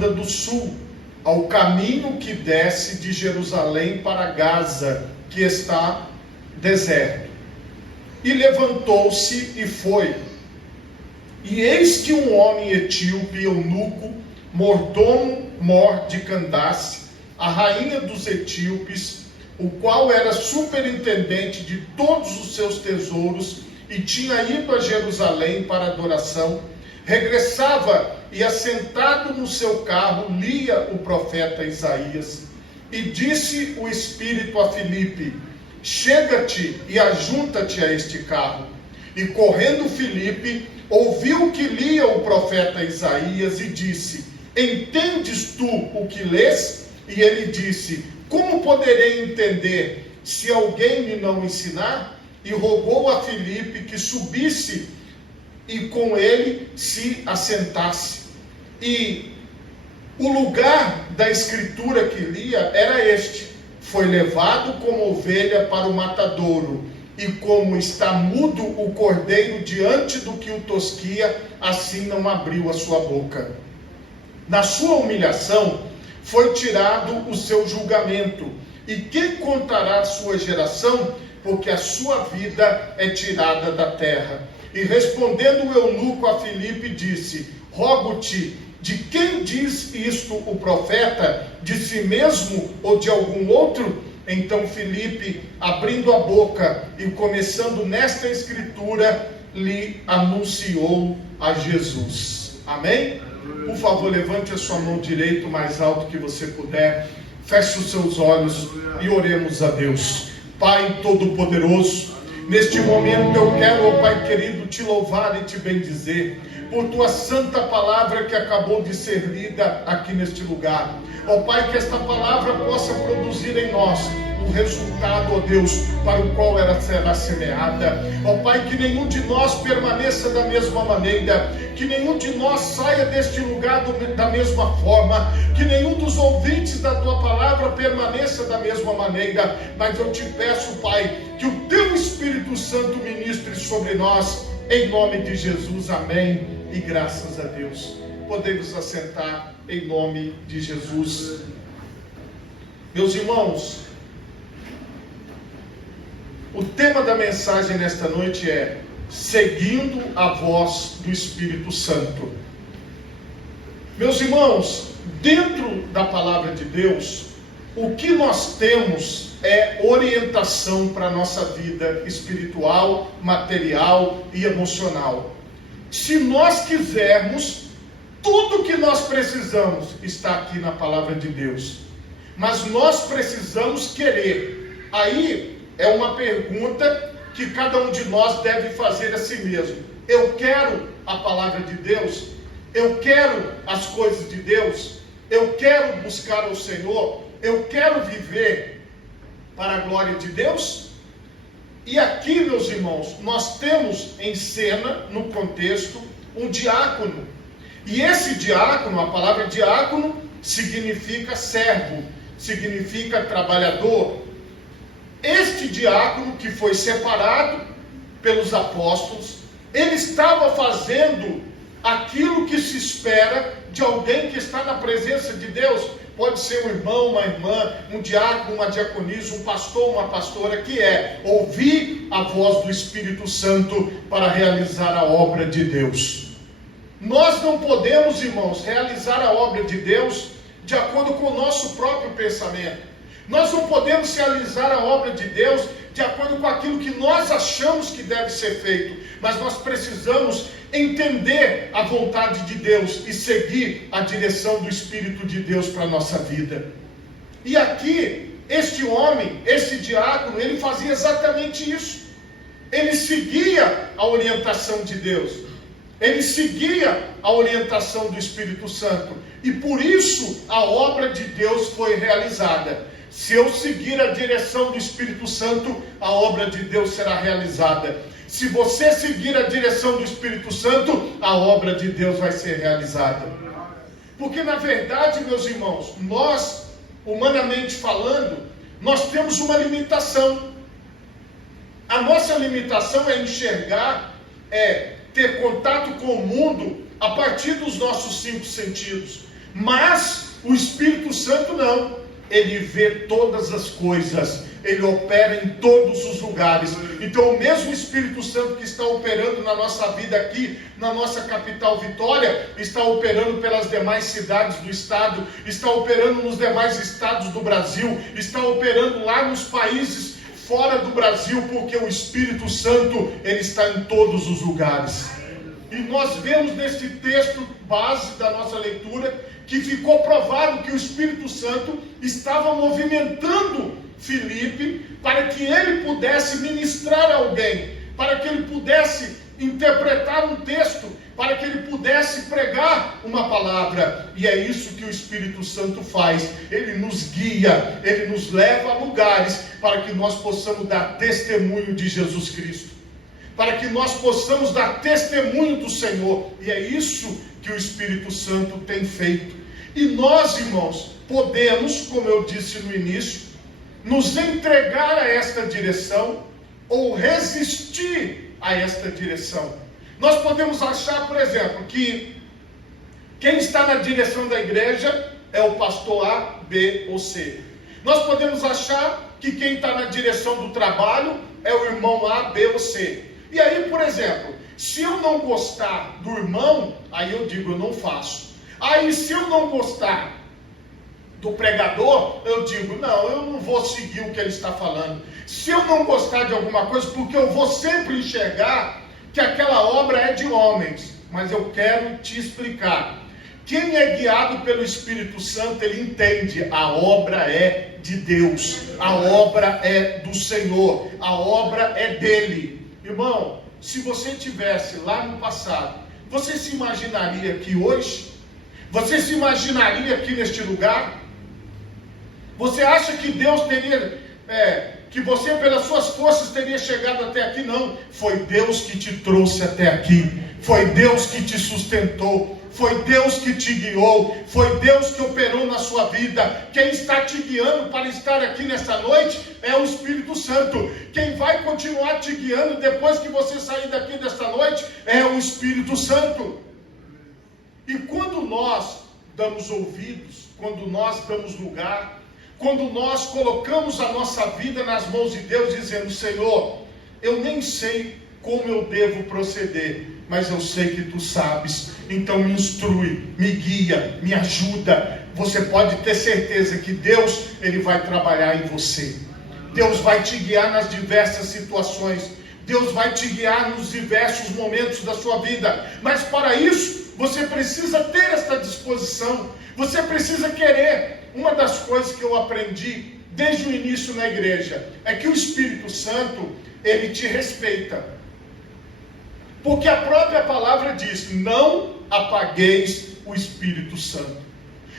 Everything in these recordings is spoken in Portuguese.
banda do sul, ao caminho que desce de Jerusalém para Gaza, que está deserto. E levantou-se e foi. E eis que um homem etíope, eunuco, mordomo mor de Candace, a rainha dos etíopes, o qual era superintendente de todos os seus tesouros e tinha ido a Jerusalém para adoração, regressava e, assentado no seu carro, lia o profeta Isaías. E disse o Espírito a Filipe: chega-te e ajunta-te a este carro. E correndo Filipe, ouviu que lia o profeta Isaías e disse: entendes tu o que lês? E ele disse: como poderei entender se alguém me não ensinar? E rogou a Filipe que subisse e com ele se assentasse. E o lugar da escritura que lia era este: foi levado como ovelha para o matadouro, e como está mudo o cordeiro diante do que o tosquia, assim não abriu a sua boca. Na sua humilhação foi tirado o seu julgamento. E quem contará a sua geração? Porque a sua vida é tirada da terra. E respondendo o eunuco a Filipe, disse: rogo-te, de quem diz isto o profeta? De si mesmo ou de algum outro? Então Filipe, abrindo a boca e começando nesta escritura, lhe anunciou a Jesus. Amém? Por favor, levante a sua mão direita o mais alto que você puder. Feche os seus olhos e oremos a Deus. Pai Todo-Poderoso, neste momento eu quero, ó Pai querido, te louvar e te bendizer por tua santa palavra que acabou de ser lida aqui neste lugar. Ó Pai, que esta palavra possa produzir em nós o resultado, ó Deus, para o qual ela será semeada. Ó Pai, que nenhum de nós permaneça da mesma maneira, que nenhum de nós saia deste lugar da mesma forma, que nenhum dos ouvintes da tua palavra permaneça da mesma maneira, mas eu te peço, Pai, que o teu Espírito Santo ministre sobre nós, em nome de Jesus, amém, e graças a Deus. Podemos assentar em nome de Jesus. Meus irmãos, o tema da mensagem nesta noite é seguindo a voz do Espírito Santo. Meus irmãos, dentro da palavra de Deus, o que nós temos é orientação para a nossa vida espiritual, material e emocional. Se nós quisermos, tudo que nós precisamos está aqui na palavra de Deus. Mas nós precisamos querer. Aí é uma pergunta que cada um de nós deve fazer a si mesmo. Eu quero a palavra de Deus? Eu quero as coisas de Deus? Eu quero buscar ao Senhor? Eu quero viver para a glória de Deus? E aqui, meus irmãos, nós temos em cena, no contexto, um diácono. E esse diácono, a palavra diácono, significa servo, significa trabalhador. Este diácono que foi separado pelos apóstolos, ele estava fazendo aquilo que se espera de alguém que está na presença de Deus. Pode ser um irmão, uma irmã, um diácono, uma diaconisa, um pastor, uma pastora, que é ouvir a voz do Espírito Santo para realizar a obra de Deus. Nós não podemos, irmãos, realizar a obra de Deus de acordo com o nosso próprio pensamento. Nós não podemos realizar a obra de Deus de acordo com aquilo que nós achamos que deve ser feito. Mas nós precisamos entender a vontade de Deus e seguir a direção do Espírito de Deus para a nossa vida. E aqui, este homem, este diácono, ele fazia exatamente isso. Ele seguia a orientação de Deus. Ele seguia a orientação do Espírito Santo. E por isso a obra de Deus foi realizada. Se eu seguir a direção do Espírito Santo, a obra de Deus será realizada. Se você seguir a direção do Espírito Santo, a obra de Deus vai ser realizada. Porque na verdade, meus irmãos, nós, humanamente falando, nós temos uma limitação. A nossa limitação é enxergar, é ter contato com o mundo a partir dos nossos 5 sentidos. Mas o Espírito Santo não. Ele vê todas as coisas. Ele opera em todos os lugares. Então o mesmo Espírito Santo que está operando na nossa vida aqui, na nossa capital Vitória, está operando pelas demais cidades do estado, está operando nos demais estados do Brasil, está operando lá nos países fora do Brasil, porque o Espírito Santo, ele está em todos os lugares. E nós vemos nesse texto base da nossa leitura que ficou provado que o Espírito Santo estava movimentando Filipe para que ele pudesse ministrar a alguém, para que ele pudesse interpretar um texto, para que ele pudesse pregar uma palavra. E é isso que o Espírito Santo faz. Ele nos guia, ele nos leva a lugares para que nós possamos dar testemunho de Jesus Cristo, para que nós possamos dar testemunho do Senhor. E é isso que o Espírito Santo tem feito. E nós, irmãos, podemos, como eu disse no início, nos entregar a esta direção ou resistir a esta direção. Nós podemos achar, por exemplo, que quem está na direção da igreja é o pastor A, B ou C. Nós podemos achar que quem está na direção do trabalho é o irmão A, B ou C. E aí, por exemplo, se eu não gostar do irmão, aí eu digo, eu não faço. Aí se eu não gostar do pregador, eu digo, não, eu não vou seguir o que ele está falando. Se eu não gostar de alguma coisa, porque eu vou sempre enxergar que aquela obra é de homens, mas eu quero te explicar. Quem é guiado pelo Espírito Santo, ele entende, a obra é de Deus, a obra é do Senhor, a obra é dele. Irmão, se você tivesse lá no passado, você se imaginaria que hoje? Você se imaginaria aqui neste lugar? Você acha que Deus teria, que você pelas suas forças teria chegado até aqui? Não, foi Deus que te trouxe até aqui, foi Deus que te sustentou, foi Deus que te guiou, foi Deus que operou na sua vida. Quem está te guiando para estar aqui nessa noite é o Espírito Santo. Quem vai continuar te guiando depois que você sair daqui desta noite é o Espírito Santo. E quando nós damos ouvidos, quando nós damos lugar, quando nós colocamos a nossa vida nas mãos de Deus, dizendo, Senhor, eu nem sei como eu devo proceder, mas eu sei que Tu sabes, então me instrui, me guia, me ajuda. Você pode ter certeza que Deus, Ele vai trabalhar em você. Deus vai te guiar nas diversas situações, Deus vai te guiar nos diversos momentos da sua vida, mas para isso, você precisa ter esta disposição, você precisa querer. Uma das coisas que eu aprendi desde o início na igreja é que o Espírito Santo, ele te respeita. Porque a própria palavra diz, não apagueis o Espírito Santo.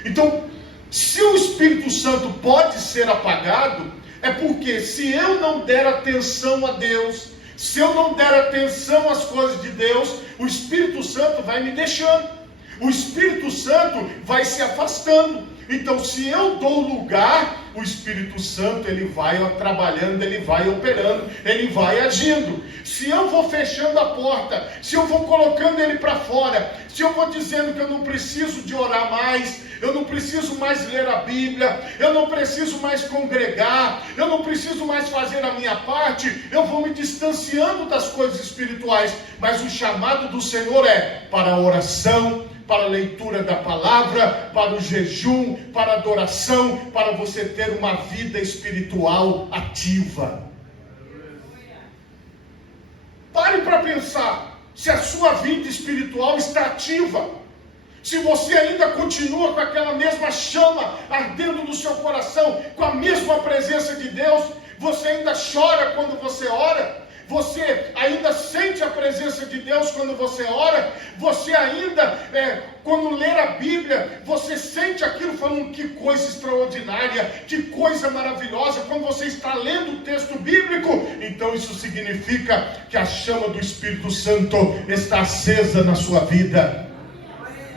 Então, se o Espírito Santo pode ser apagado, é porque se eu não der atenção a Deus, se eu não der atenção às coisas de Deus, o Espírito Santo vai me deixando. O Espírito Santo vai se afastando. Então, se eu dou lugar, o Espírito Santo, ele vai trabalhando, ele vai operando, ele vai agindo. Se eu vou fechando a porta, se eu vou colocando ele para fora, se eu vou dizendo que eu não preciso de orar mais, eu não preciso mais ler a Bíblia, eu não preciso mais congregar, eu não preciso mais fazer a minha parte, eu vou me distanciando das coisas espirituais. Mas o chamado do Senhor é para a oração, para a leitura da palavra, para o jejum, para a adoração, para você ter uma vida espiritual ativa. Pare para pensar se a sua vida espiritual está ativa, se você ainda continua com aquela mesma chama ardendo no seu coração, com a mesma presença de Deus. Você ainda chora quando você ora? Você ainda sente a presença de Deus quando você ora? Você ainda, quando ler a Bíblia, você sente aquilo falando, que coisa extraordinária, que coisa maravilhosa, quando você está lendo o texto bíblico? Então isso significa que a chama do Espírito Santo está acesa na sua vida.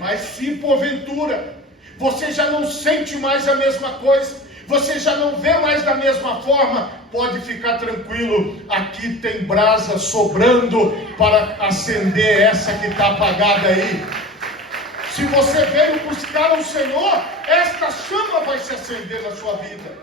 Mas se porventura você já não sente mais a mesma coisa, você já não vê mais da mesma forma, pode ficar tranquilo, aqui tem brasa sobrando para acender essa que está apagada aí. Se você veio buscar o Senhor, esta chama vai se acender na sua vida.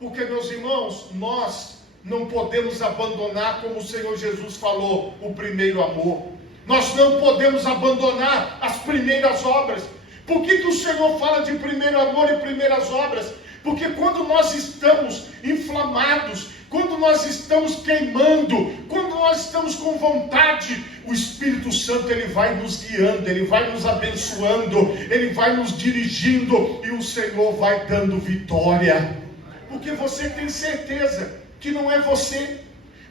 Porque, meus irmãos, nós não podemos abandonar, como o Senhor Jesus falou, o primeiro amor. Nós não podemos abandonar as primeiras obras. Por que o Senhor fala de primeiro amor e primeiras obras? Porque quando nós estamos inflamados, quando nós estamos queimando, quando nós estamos com vontade, o Espírito Santo ele vai nos guiando, ele vai nos abençoando, ele vai nos dirigindo e o Senhor vai dando vitória. Porque você tem certeza que não é você.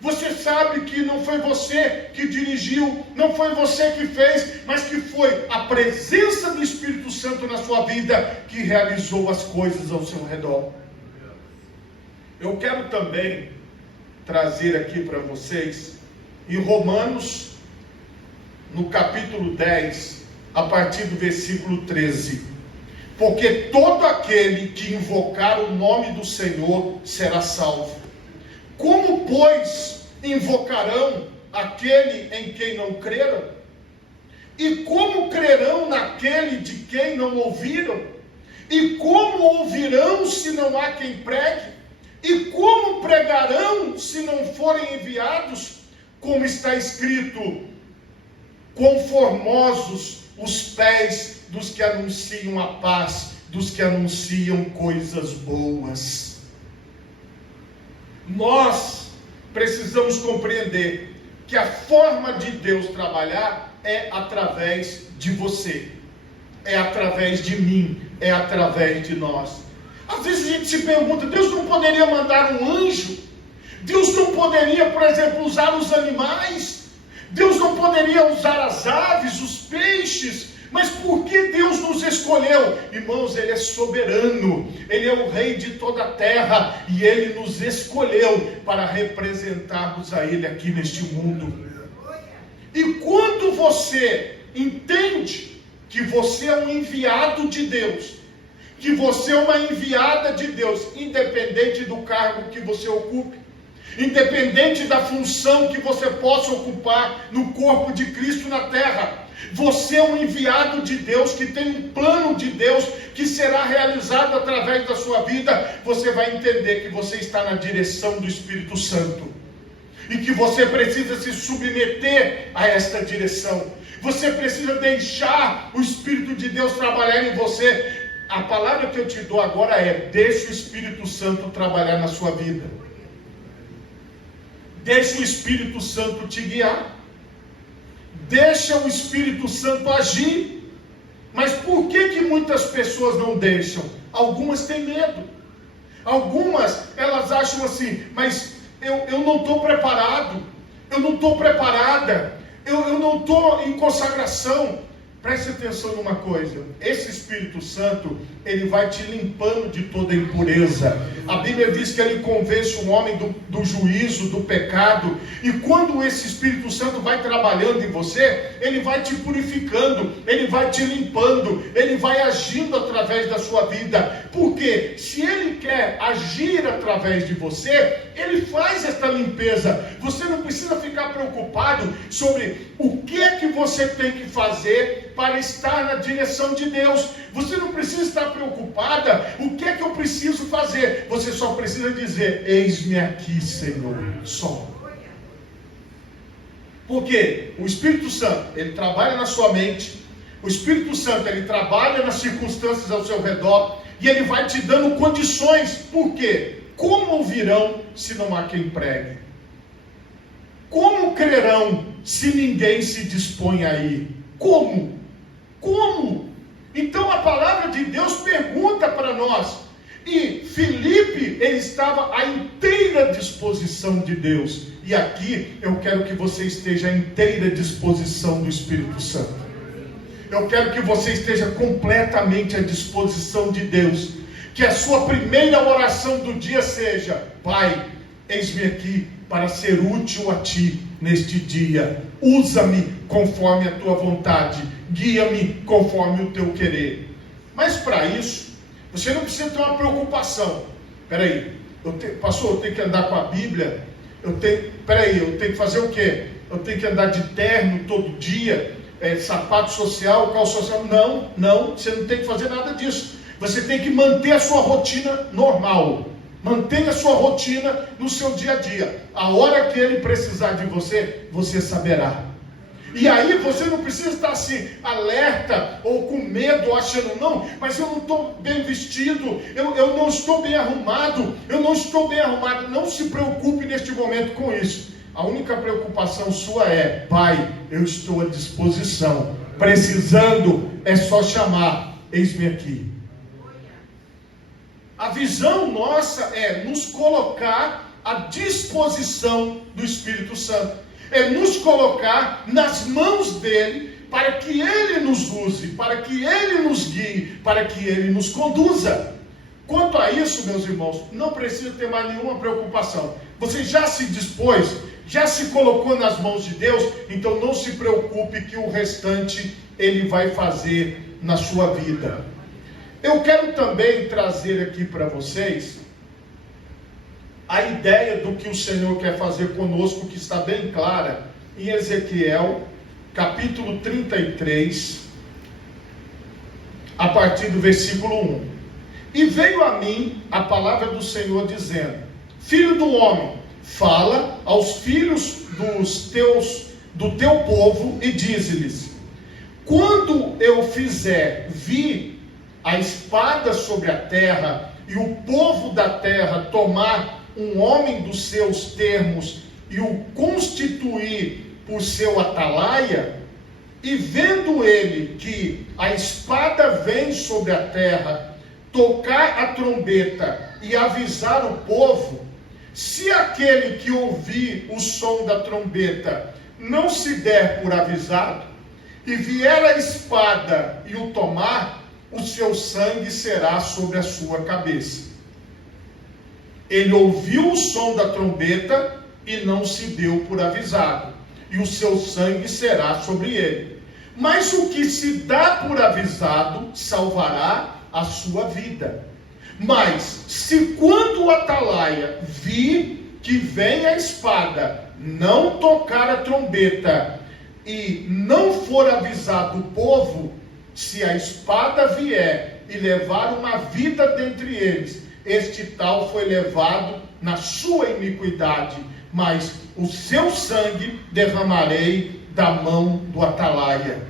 Você sabe que não foi você que dirigiu, não foi você que fez, mas que foi a presença do Espírito Santo na sua vida que realizou as coisas ao seu redor. Eu quero também trazer aqui para vocês, em Romanos, no capítulo 10, a partir do versículo 13. Porque todo aquele que invocar o nome do Senhor será salvo. Como, pois, invocarão aquele em quem não creram? E como crerão naquele de quem não ouviram? E como ouvirão se não há quem pregue? E como pregarão se não forem enviados? Como está escrito: quão formosos os pés dos que anunciam a paz, dos que anunciam coisas boas. Nós precisamos compreender que a forma de Deus trabalhar é através de você, é através de mim, é através de nós. Às vezes a gente se pergunta: Deus não poderia mandar um anjo? Deus não poderia, por exemplo, usar os animais? Deus não poderia usar as aves, os peixes? Mas por que Deus nos escolheu? Irmãos, Ele é soberano, Ele é o Rei de toda a terra, e Ele nos escolheu para representarmos a Ele aqui neste mundo. E quando você entende que você é um enviado de Deus, que você é uma enviada de Deus, independente do cargo que você ocupe, independente da função que você possa ocupar no corpo de Cristo na terra, você é um enviado de Deus, que tem um plano de Deus que será realizado através da sua vida. Você vai entender que você está na direção do Espírito Santo e que você precisa se submeter a esta direção. Você precisa deixar o Espírito de Deus trabalhar em você. A palavra que eu te dou agora é: deixe o Espírito Santo trabalhar na sua vida. Deixe o Espírito Santo te guiar. Deixa o Espírito Santo agir. Mas por que muitas pessoas não deixam? Algumas têm medo. Algumas, elas acham assim: mas eu não estou preparado, eu não estou preparada, eu não estou em consagração. Preste atenção numa coisa: esse Espírito Santo, ele vai te limpando de toda impureza. A Bíblia diz que ele convence o homem do juízo, do pecado. E quando esse Espírito Santo vai trabalhando em você, ele vai te purificando, ele vai te limpando, ele vai agindo através da sua vida. Porque se ele quer agir através de você, ele faz esta limpeza. Você não precisa ficar preocupado sobre o que é que você tem que fazer para estar na direção de Deus. Você não precisa estar preocupada: o que é que eu preciso fazer? Você só precisa dizer: eis-me aqui, Senhor. Só. Porque o Espírito Santo, ele trabalha na sua mente. O Espírito Santo, ele trabalha nas circunstâncias ao seu redor, e ele vai te dando condições. Por quê? Como ouvirão se não há quem pregue? Como crerão se ninguém se dispõe a ir? Como? Como? Então a palavra de Deus pergunta para nós. E Filipe, ele estava à inteira disposição de Deus. E aqui eu quero que você esteja à inteira disposição do Espírito Santo. Eu quero que você esteja completamente à disposição de Deus. Que a sua primeira oração do dia seja: Pai, eis-me aqui para ser útil a Ti neste dia. Usa-me conforme a Tua vontade. Guia-me conforme o Teu querer. Mas para isso, você não precisa ter uma preocupação. Peraí, pastor, eu tenho que andar com a Bíblia? Eu tenho que fazer o quê? Eu tenho que andar de terno todo dia? sapato social, calça social. Não, você não tem que fazer nada disso. Você tem que manter a sua rotina normal. Mantenha a sua rotina no seu dia a dia. A hora que ele precisar de você, você saberá. E aí você não precisa estar assim, alerta ou com medo, achando, não, mas eu não estou bem vestido, eu não estou bem arrumado, Não se preocupe neste momento com isso. A única preocupação sua é, Pai, eu estou à disposição. Precisando, é só chamar, eis-me aqui. A visão nossa é nos colocar à disposição do Espírito Santo. É nos colocar nas mãos dele, para que ele nos use, para que ele nos guie, para que ele nos conduza. Quanto a isso, meus irmãos, não precisa ter mais nenhuma preocupação. Você já se dispôs, já se colocou nas mãos de Deus, então não se preocupe que o restante ele vai fazer na sua vida. Eu quero também trazer aqui para vocês a ideia do que o Senhor quer fazer conosco, que está bem clara em Ezequiel, capítulo 33, a partir do versículo 1. E veio a mim a palavra do Senhor dizendo: Filho do homem, fala aos filhos do teu povo e dize-lhes: quando eu fizer vir a espada sobre a terra, e o povo da terra tomar um homem dos seus termos e o constituir por seu atalaia, e vendo ele que a espada vem sobre a terra, tocar a trombeta e avisar o povo, se aquele que ouvir o som da trombeta não se der por avisado, e vier a espada e o tomar, o seu sangue será sobre a sua cabeça. Ele ouviu o som da trombeta e não se deu por avisado, e o seu sangue será sobre ele. Mas o que se dá por avisado salvará a sua vida. Mas se quando o atalaia vir que vem a espada, não tocar a trombeta e não for avisado o povo, se a espada vier e levar uma vida dentre eles, este tal foi levado na sua iniquidade, mas o seu sangue derramarei da mão do atalaia.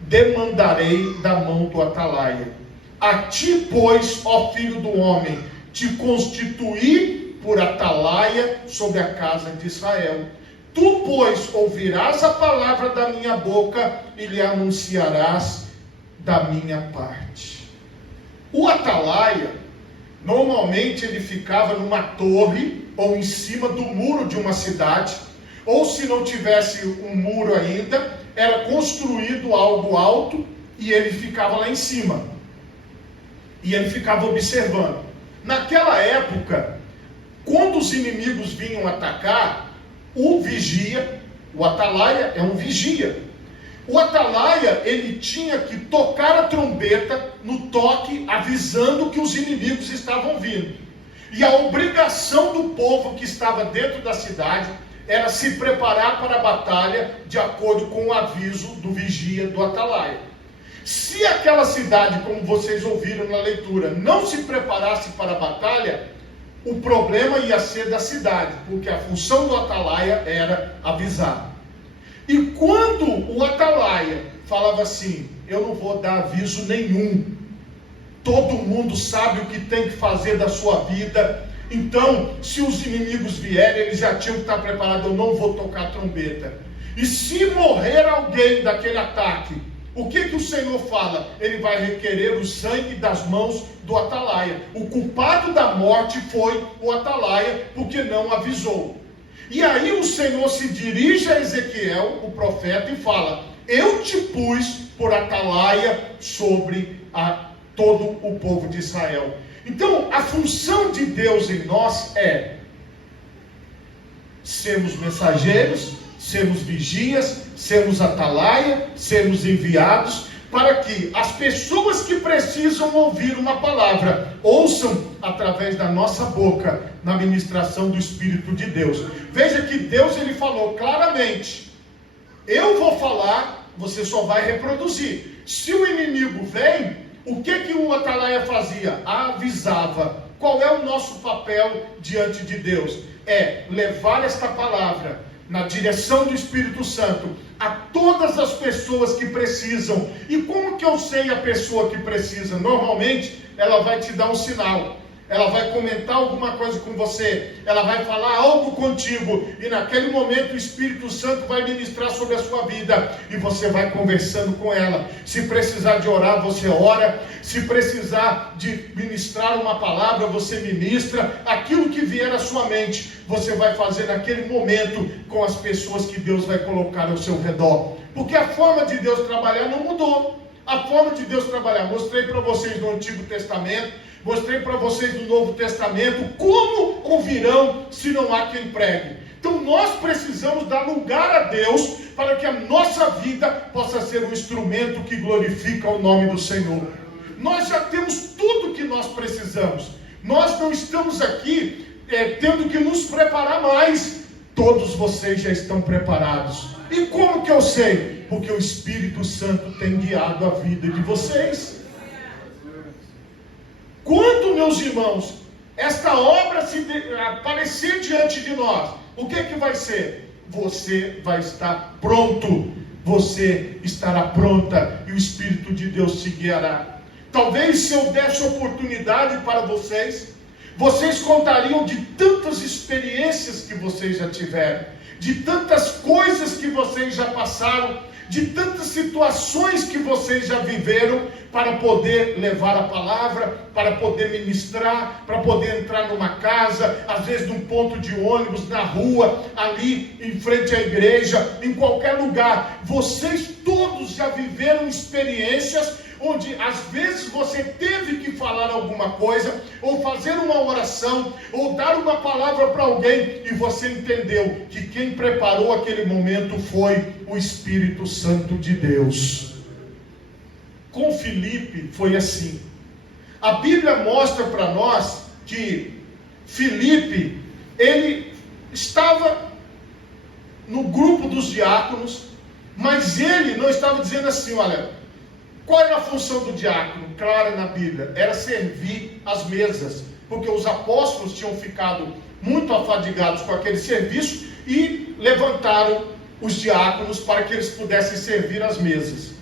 Demandarei da mão do atalaia. A ti, pois, ó filho do homem, te constituí por atalaia sobre a casa de Israel. Tu, pois, ouvirás a palavra da minha boca e lhe anunciarás da minha parte. O atalaia, normalmente ele ficava numa torre ou em cima do muro de uma cidade, ou se não tivesse um muro ainda, era construído algo alto e ele ficava lá em cima. E ele ficava observando. Naquela época, quando os inimigos vinham atacar, o vigia, o atalaia é um vigia. O atalaia, ele tinha que tocar a trombeta no toque, avisando que os inimigos estavam vindo. E a obrigação do povo que estava dentro da cidade era se preparar para a batalha de acordo com o aviso do vigia, do atalaia. Se aquela cidade, como vocês ouviram na leitura, não se preparasse para a batalha, o problema ia ser da cidade, porque a função do atalaia era avisar. E quando o atalaia falava assim: eu não vou dar aviso nenhum, todo mundo sabe o que tem que fazer da sua vida, então se os inimigos vierem, eles já tinham que estar preparados, eu não vou tocar a trombeta. E se morrer alguém daquele ataque, o que o Senhor fala? Ele vai requerer o sangue das mãos do atalaia. O culpado da morte foi o atalaia, porque não avisou. E aí o Senhor se dirige a Ezequiel, o profeta, e fala: eu te pus por atalaia sobre todo o povo de Israel. Então, a função de Deus em nós é sermos mensageiros, sermos vigias, sermos atalaia, sermos enviados, para que as pessoas que precisam ouvir uma palavra, ouçam através da nossa boca, na ministração do Espírito de Deus. Veja que Deus, ele falou claramente: eu vou falar você só vai reproduzir. Se o inimigo vem, o que o Atalaia fazia? Avisava. Qual é o nosso papel diante de Deus? É levar esta palavra na direção do Espírito Santo a todas as pessoas que precisam. E como que eu sei a pessoa que precisa? Normalmente ela vai te dar um sinal, ela vai comentar alguma coisa com você, ela vai falar algo contigo, e naquele momento o Espírito Santo vai ministrar sobre a sua vida, e você vai conversando com ela. Se precisar de orar, você ora. Se precisar de ministrar uma palavra, você ministra. Aquilo que vier à sua mente, você vai fazer naquele momento com as pessoas que Deus vai colocar ao seu redor, porque a forma de Deus trabalhar não mudou. A forma de Deus trabalhar, mostrei para vocês no Antigo Testamento, mostrei para vocês no Novo Testamento. Como ouvirão se não há quem pregue? Então nós precisamos dar lugar a Deus para que a nossa vida possa ser um instrumento que glorifica o nome do Senhor. Nós já temos tudo que nós precisamos. Nós não estamos aqui tendo que nos preparar mais. Todos vocês já estão preparados. E como que eu sei? Porque o Espírito Santo tem guiado a vida de vocês. Quando, meus irmãos, esta obra se aparecer diante de nós, o que vai ser? Você vai estar pronto, você estará pronta, e o Espírito de Deus te guiará. Talvez se eu desse oportunidade para vocês, vocês contariam de tantas experiências que vocês já tiveram, de tantas coisas que vocês já passaram, de tantas situações que vocês já viveram, para poder levar a palavra, para poder ministrar, para poder entrar numa casa, às vezes num ponto de ônibus, na rua, ali em frente à igreja, em qualquer lugar. Vocês todos já viveram experiências onde às vezes você teve que falar alguma coisa, ou fazer uma oração, ou dar uma palavra para alguém, e você entendeu que quem preparou aquele momento foi o Espírito Santo de Deus. Com Filipe foi assim. A Bíblia mostra para nós que Filipe, ele estava no grupo dos diáconos, mas ele não estava dizendo assim, olha, qual era a função do diácono? Clara na Bíblia, era servir as mesas, porque os apóstolos tinham ficado muito afadigados com aquele serviço e levantaram os diáconos para que eles pudessem servir as mesas.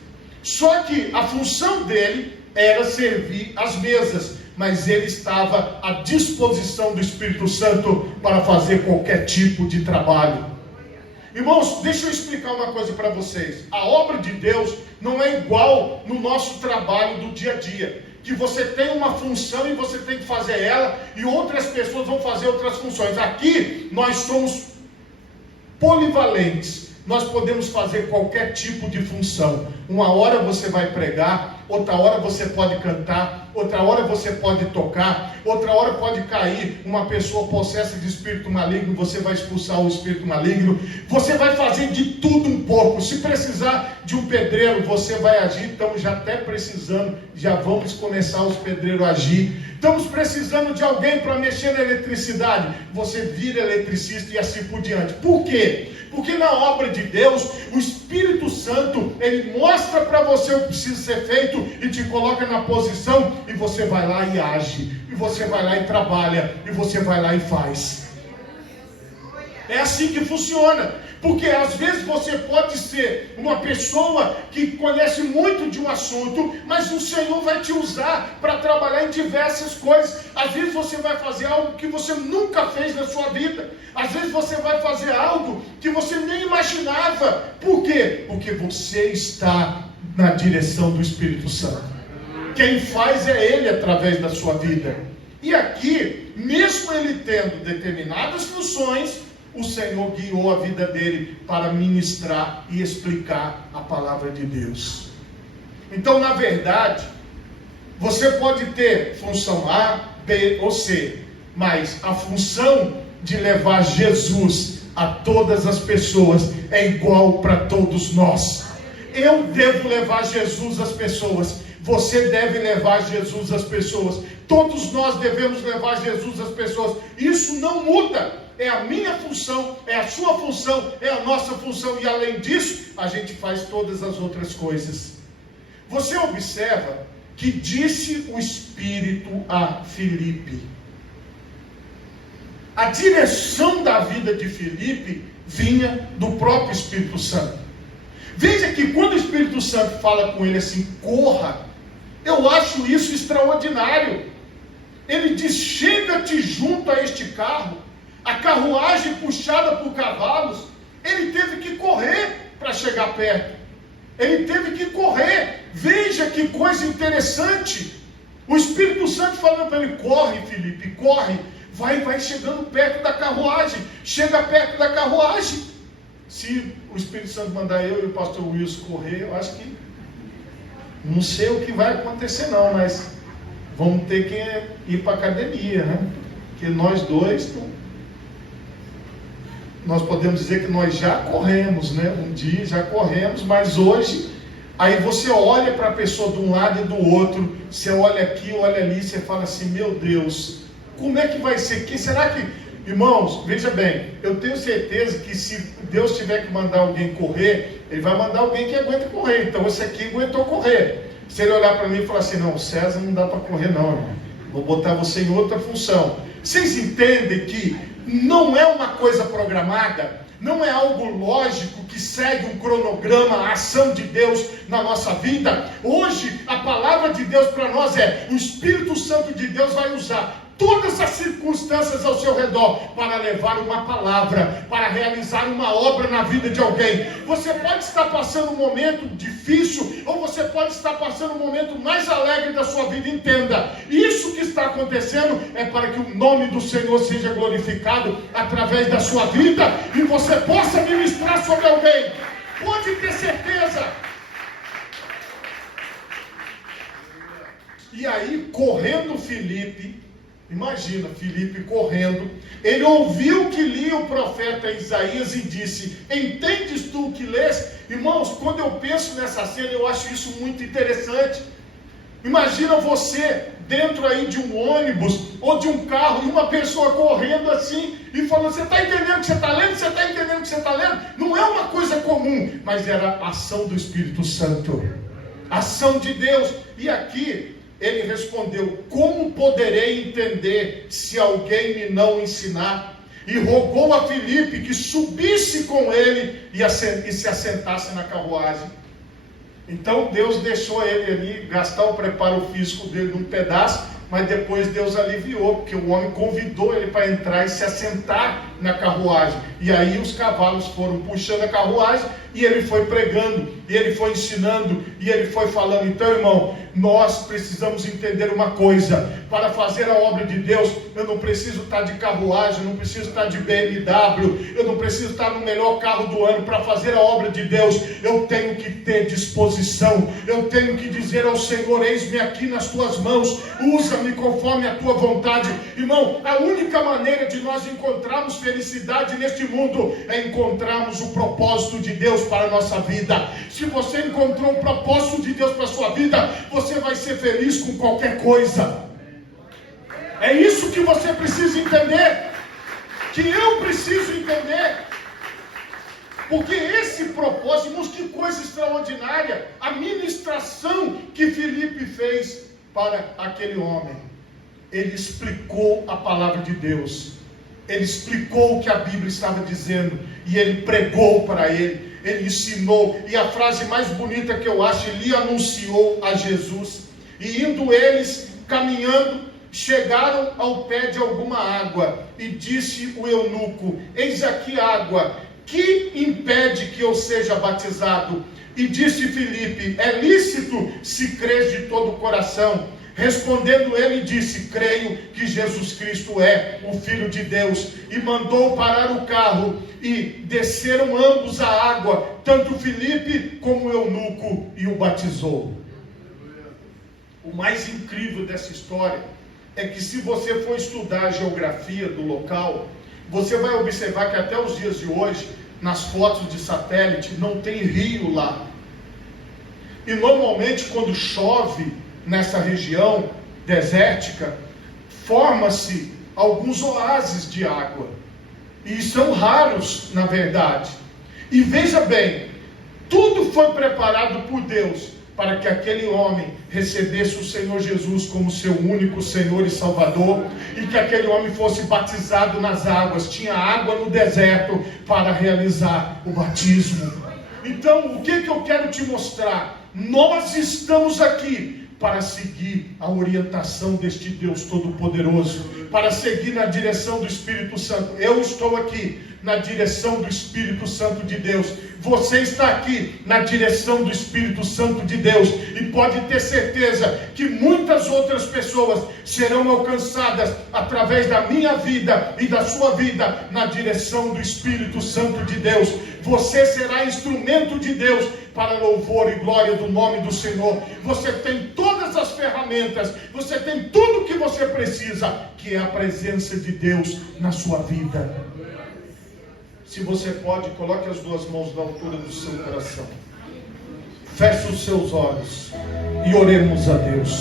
Só que a função dele era servir as mesas, mas ele estava à disposição do Espírito Santo para fazer qualquer tipo de trabalho. Irmãos, deixa eu explicar uma coisa para vocês. A obra de Deus não é igual no nosso trabalho do dia a dia, que você tem uma função e você tem que fazer ela, e outras pessoas vão fazer outras funções. Aqui nós somos polivalentes. Nós podemos fazer qualquer tipo de função. Uma hora você vai pregar, outra hora você pode cantar, outra hora você pode tocar, outra hora pode cair uma pessoa possessa de espírito maligno, você vai expulsar o espírito maligno. Você vai fazer de tudo um pouco. Se precisar de um pedreiro, você vai agir. Estamos já até precisando, já vamos começar os pedreiros a agir. Estamos precisando de alguém para mexer na eletricidade, você vira eletricista e assim por diante. Por quê? Porque na obra de Deus, o Espírito Santo, ele mostra para você o que precisa ser feito e te coloca na posição, e você vai lá e age, e você vai lá e trabalha, e você vai lá e faz. É assim que funciona. Porque às vezes você pode ser uma pessoa que conhece muito de um assunto, mas o Senhor vai te usar para trabalhar em diversas coisas. Às vezes você vai fazer algo que você nunca fez na sua vida. Às vezes você vai fazer algo que você nem imaginava. Por quê? Porque você está na direção do Espírito Santo. Quem faz é Ele através da sua vida. E aqui, mesmo ele tendo determinadas funções, o Senhor guiou a vida dele para ministrar e explicar a palavra de Deus. Então, na verdade, você pode ter função A, B ou C, mas a função de levar Jesus a todas as pessoas é igual para todos nós. Eu devo levar Jesus às pessoas. Você deve levar Jesus às pessoas. Todos nós devemos levar Jesus às pessoas. Isso não muda. é a minha função, é a sua função, é a nossa função, e além disso, a gente faz todas as outras coisas. Você observa que disse o Espírito a Filipe. A direção da vida de Filipe vinha do próprio Espírito Santo. Veja que quando o Espírito Santo fala com ele assim, corra, eu acho isso extraordinário. Ele diz, chega-te junto a este carro, a carruagem puxada por cavalos. Ele teve que correr para chegar perto. Ele teve que correr. Veja que coisa interessante. O Espírito Santo falando para ele, corre Filipe, corre. Vai chegando perto da carruagem. Chega perto da carruagem. Se o Espírito Santo mandar eu e o pastor Wilson correr, eu acho que não sei o que vai acontecer não, mas vamos ter que ir para a academia, né? Porque nós dois, nós podemos dizer que nós já corremos, né? Um dia já corremos, mas hoje, aí você olha para a pessoa de um lado e do outro, você olha aqui, olha ali, você fala assim, meu Deus, como é que vai ser? Será que, irmãos, veja bem, eu tenho certeza que se Deus tiver que mandar alguém correr, Ele vai mandar alguém que aguenta correr. Então esse aqui aguentou correr. Se ele olhar para mim e falar assim, não, César não dá para correr não, irmão. Vou botar você em outra função. Vocês entendem que não é uma coisa programada, não é algo lógico que segue um cronograma, a ação de Deus na nossa vida. Hoje a palavra de Deus para nós é, o Espírito Santo de Deus vai usar todas as circunstâncias ao seu redor para levar uma palavra, para realizar uma obra na vida de alguém. Você pode estar passando um momento difícil, ou você pode estar passando um momento mais alegre da sua vida. Entenda, isso que está acontecendo é para que o nome do Senhor seja glorificado através da sua vida, e você possa ministrar sobre alguém. Pode ter certeza. E aí, correndo Filipe, imagina, Filipe correndo, ele ouviu que lia o profeta Isaías e disse, entendes tu o que lês? Irmãos, quando eu penso nessa cena, eu acho isso muito interessante. Imagina você dentro aí de um ônibus ou de um carro, e uma pessoa correndo assim, e falando, você está entendendo o que você está lendo? Você está entendendo o que você está lendo? Não é uma coisa comum, mas era a ação do Espírito Santo, ação de Deus. E aqui, ele respondeu, como poderei entender se alguém me não ensinar? E rogou a Filipe que subisse com ele e se assentasse na carruagem. Então Deus deixou ele ali gastar o preparo físico dele num pedaço, mas depois Deus aliviou, porque o homem convidou ele para entrar e se assentar na carruagem. E aí os cavalos foram puxando a carruagem, e ele foi pregando, e ele foi ensinando, e ele foi falando. Então, irmão, nós precisamos entender uma coisa: para fazer a obra de Deus, eu não preciso estar de carruagem, eu não preciso estar de BMW, eu não preciso estar no melhor carro do ano. Para fazer a obra de Deus, eu tenho que ter disposição, eu tenho que dizer ao Senhor, eis-me aqui nas tuas mãos, usa-me conforme a tua vontade. Irmão, a única maneira de nós encontrarmos felicidade neste mundo é encontrarmos o propósito de Deus para a nossa vida. Se você encontrou o propósito de Deus para a sua vida, você vai ser feliz com qualquer coisa. É isso que você precisa entender, que eu preciso entender, porque esse propósito, irmãos, que coisa extraordinária, a ministração que Filipe fez para aquele homem. Ele explicou a palavra de Deus, ele explicou o que a Bíblia estava dizendo, e ele pregou para ele, ele ensinou, e a frase mais bonita que eu acho, ele anunciou a Jesus. E indo eles, caminhando, chegaram ao pé de alguma água, e disse o eunuco, eis aqui água, que impede que eu seja batizado? E disse Filipe, é lícito se crês de todo o coração. Respondendo ele, disse, creio que Jesus Cristo é o Filho de Deus. E mandou parar o carro, e desceram ambos a água, tanto Filipe como o eunuco, e o batizou. O mais incrível dessa história é que, se você for estudar a geografia do local, você vai observar que até os dias de hoje, nas fotos de satélite, não tem rio lá. E normalmente quando chove nessa região desértica, forma-se alguns oásis de água. E são raros, na verdade. E veja bem, tudo foi preparado por Deus para que aquele homem recebesse o Senhor Jesus como seu único Senhor e Salvador, e que aquele homem fosse batizado nas águas. Tinha água no deserto para realizar o batismo. Então, o que eu quero te mostrar? Nós estamos aqui para seguir a orientação deste Deus Todo-Poderoso, para seguir na direção do Espírito Santo. Eu estou aqui na direção do Espírito Santo de Deus. Você está aqui na direção do Espírito Santo de Deus. E pode ter certeza que muitas outras pessoas serão alcançadas através da minha vida e da sua vida na direção do Espírito Santo de Deus. Você será instrumento de Deus para louvor e glória do nome do Senhor. Você tem todas as ferramentas, você tem tudo o que você precisa, que é a presença de Deus na sua vida. Se você pode, coloque as duas mãos na altura do seu coração. Feche os seus olhos e oremos a Deus.